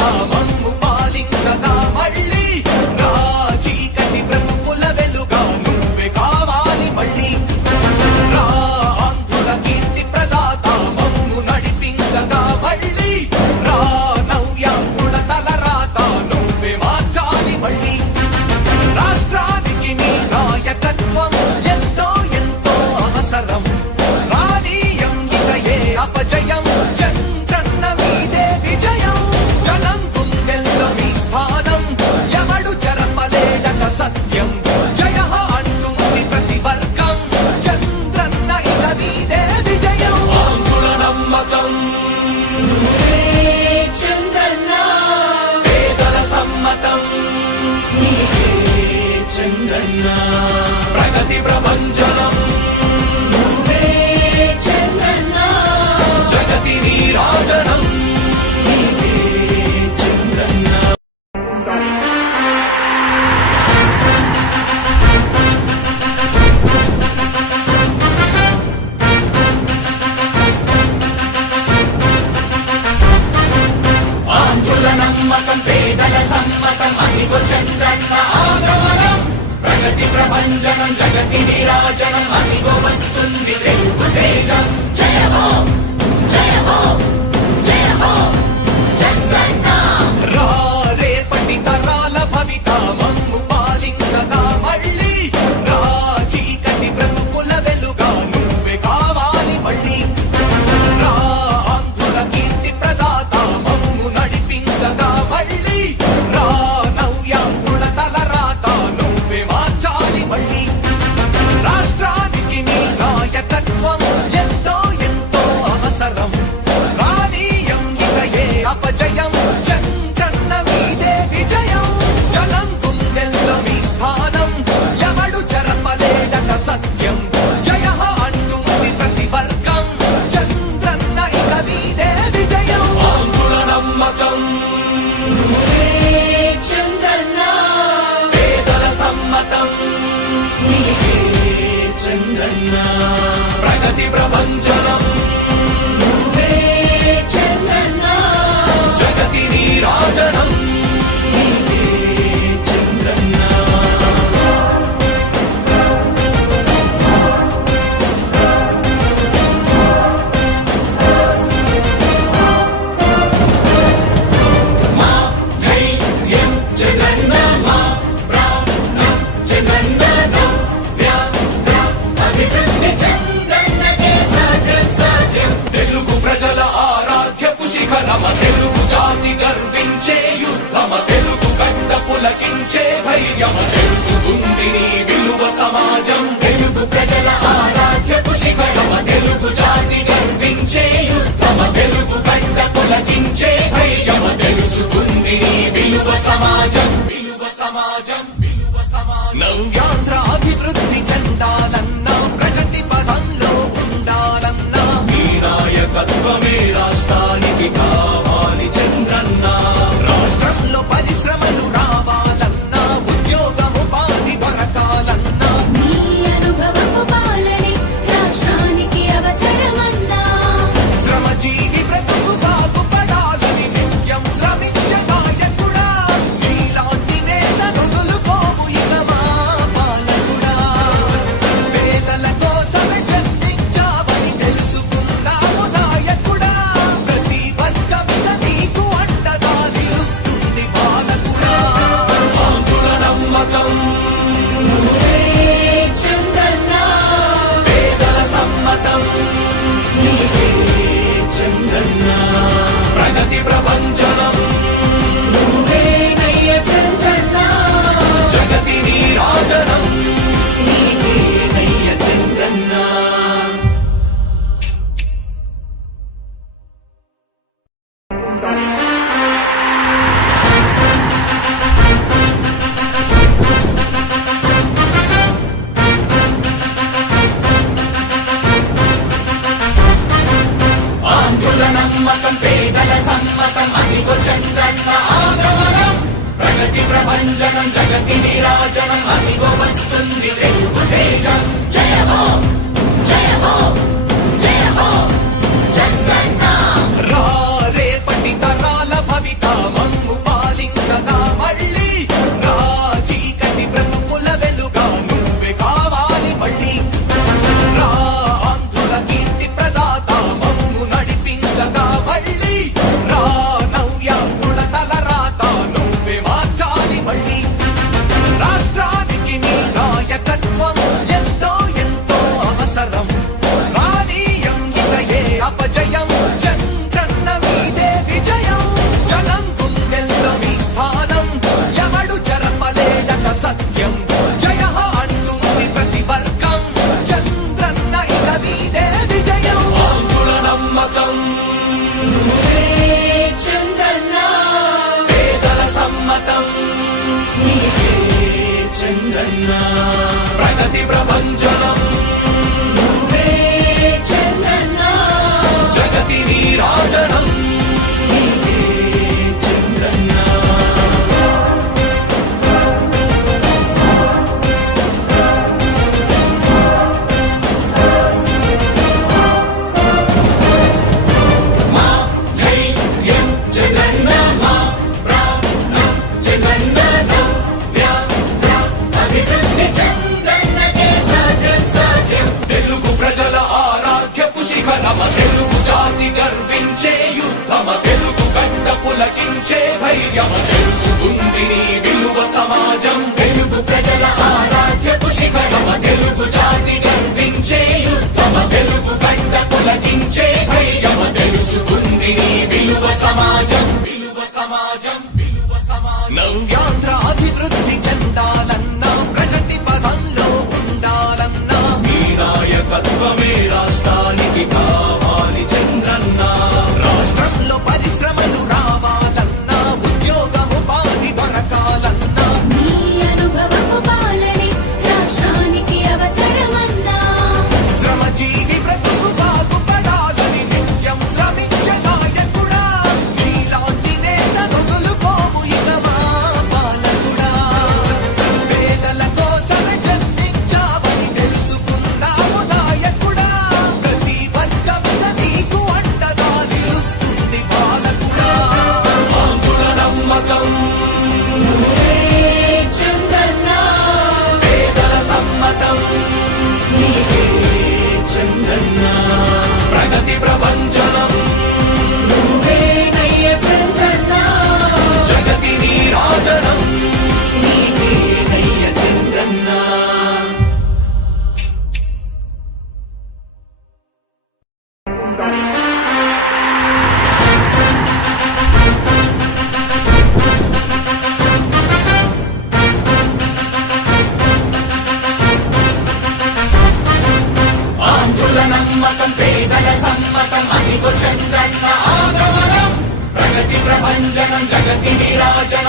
భవిత మమ్ము పాలించగా మళ్ళీ రా చీకటి బ్రతుకుల వెలుగా నువ్వే కావాలి మళ్ళీ రా ఆంధ్రుల కీర్తి ప్రదాత మమ్ము నడిపించగా మళ్ళీ రా నవ్యాంధ్రుల తలరాత నువ్వే మార్చాలి మళ్ళీ రాష్ట్రానికి నీ నాయకత్వం ఎంతో ఎంతో అవసరం రానీయం ఇక ఏ అపజయం చంద్రన్న మీదే విజయం జనం గుండెల్లో మీ స్థానం ఎవడు చెరపలేడట సత్యం జయ అంటుంది ప్రతి వర్గం చంద్రన్న ఇక మీదే విజయం ఆంధ్రుల నమ్మకం చంద్రన్న పేదల సమ్మతం చంద్రన్న ప్రగతి ప్రభంజనం చంద్రన్న జగతి నీరాజనం చంద్రన్న ఆంధ్రుల నమ్మకం పేదల సమ్మతం అదిగో చంద్రన్న ఆగమనం ప్రగతి ప్రభంజనం జగతి నీరాజనం అదిగో వస్తుంది తెలుగు తేజం జయ హో జయ హో జయ హో చంద్రన్న రా రేపటి తరాల భవిత మమ్ము పాలించగా మళ్ళీ రా చీకటి బ్రతుకుల వెలుగా నువ్వే కావాలి మళ్ళీ రా ఆంధ్రుల కీర్తి ప్రదాత మమ్ము నడిపించగా మళ్ళీ రా నవ్యాంధ్రుల తలరాత నువ్వే మార్చాలి మళ్ళీ రాష్ట్రానికి నీ నాయకత్వం ఎంతో ఎంతో అవసరం రానీయం ఇక ఏ అపజయం చంద్రన్న మీదే విజయం జనం గుండెల్లో మీ స్థానం ఎవడు చెరపలేడట సత్యం జయ అంటుంది ప్రతి వర్గం చంద్రన్న ఇక మీదే విజయం ఆంధ్రుల నమ్మకం చంద్రన్న పేదల సమ్మతం చంద్రన్న ప్రగతి ప్రభంజనం చంద్రన్న జగతి నీరాజనం చంద్రన్న మా ధైర్యం చంద్రన్న మా ప్రాణం చంద్రన్న నవ్య అభివృద్ధి చంద్రన్నకే సాధ్యం సాధ్యం తెలుగు ప్రజల ఆరాధ్యపు శిఖరమ తెలుగు జాతి గర్వించే యుద్ధమ తెలుగు గడ్డ పులకించే ధైర్యమ తెలుసుకుంది నీ విలువ సమాజం తెలుగు ప్రజల ఆరాధ్యపు శిఖరమ తెలుగు జాతి గర్వించే యుద్ధమ తెలుగు గడ్డ పులకించే ధైర్యమ తెలుసుకుంది నీ విలువ సమాజం విలువ సమాజం విలువ సమాజం నవ్యాంధ్ర అభివృద్ధి చెందాలన్నా ప్రగతి పదంలో ఉండాలన్నా నీ నాయకత్వమే రాష్ట్రానికి కావాలి చంద్రన్న రాష్ట్రంలో పరిశ్రమలు రావాలన్నా ఉద్యోగం ఉపాధి దొరకాలన్నా నీ అనుభవపు పాలనే రాష్ట్రానికి అవసరమన్నా శ్రమజీవి బ్రతుకు బాగుపడాలని నిత్యం శ్రమించే నాయకుడా నీలాంటి నేత నుదులుకోము ఇక మా పాలకుడా పేదల కోసమే జన్మించావని తెలుసుకున్నావు నాయకుడా ప్రతి వర్గమిక నీకు అండగా నిలుస్తుంది పాలకుడా ఆంధ్రుల నమ్మకం చంద్రన్న పేదల సమ్మతం చంద్రన్న ప్రగతి ప్రభంజనం నువ్వేనయ్య చంద్రన్న జగతి నీరాజనం నీకేనయ్య చంద్రన్న ఆంధ్రుల నమ్మకం పేదల సమ్మతం అదిగో చంద్రన్న ఆగమనం ప్రగతి ప్రభంజనం జగతి నీరాజనం అదిగో వస్తుంది తెలుగు తేజం జయ హో జయ హో జయ హో చంద్రన్న రా రేపటి తరాల భవిత చంద్రన్న ప్రగతి ప్రభంజనం నువ్వే చంద్రన్న జగతి నీరాజనం చంద్రన్న మా ధైర్యం చంద్రన్న మా ప్రాణం చంద్రన్న నవ్య అభివృద్ధి చంద్రన్నకే సాధ్యం సాధ్యం తెలుగు ప్రజల ఆరాధ్యపు శిఖరమ తెలుగు జాతి గర్వించే యుద్ధమ తెలుగు గడ్డ పులకించే ధైర్యమ తెలుసుకుంది నీ విలువ సమాజం తెలుగు ప్రజల ఆరాధ్యపు శిఖరమ తెలుగు జాతి గర్వించే యుద్ధమ తెలుగు గడ్డ పులకించే ధైర్యమ తెలుసుకుంది నీ విలువ సమాజం విలువ సమాజం విలువ సమాజం నవ్యాంధ్ర అభివృద్ధి చెందాలన్నా ప్రగతి పదంలో ఉండాలన్నా నీ నాయకత్వమే రాష్ట్రానికి కావాలి చంద్రన్న రాష్ట్రంలో పరిశ్రమలు రావాలన్నా ఉద్యోగం ఉపాధి దొరకాలన్నా నీ అనుభవపు పాలనే రాష్ట్రానికి అవసరమన్నా శ్రమజీవి బ్రతుకు బాగుపడాలని నిత్యం శ్రమించే నాయకుడా నీలాంటి నేత వదులుకోము ఇక మా పాలకుడా పేదల కోసమే జన్మించావని తెలుసుకున్నావు నాయకుడా ప్రతి వర్గమున నీకు అండగా నిలుస్తుంది పాలకుడా ఆంధ్రుల నమ్మకం నువ్వే చంద్రన్న పేదల సమ్మతం నీవే చంద్రన్న ప్రగతి ప్రభంజనం నువ్వే నయ్య చంద్రన్న జగతి నీరాజనం నయ్య చంద్రన్న ఆంధ్రుల నమ్మకం పేదల సమ్మతం అదిగో చంద్రన్న ఆగమనం ప్రగతి ప్రభంజనం జగతి విరాజనం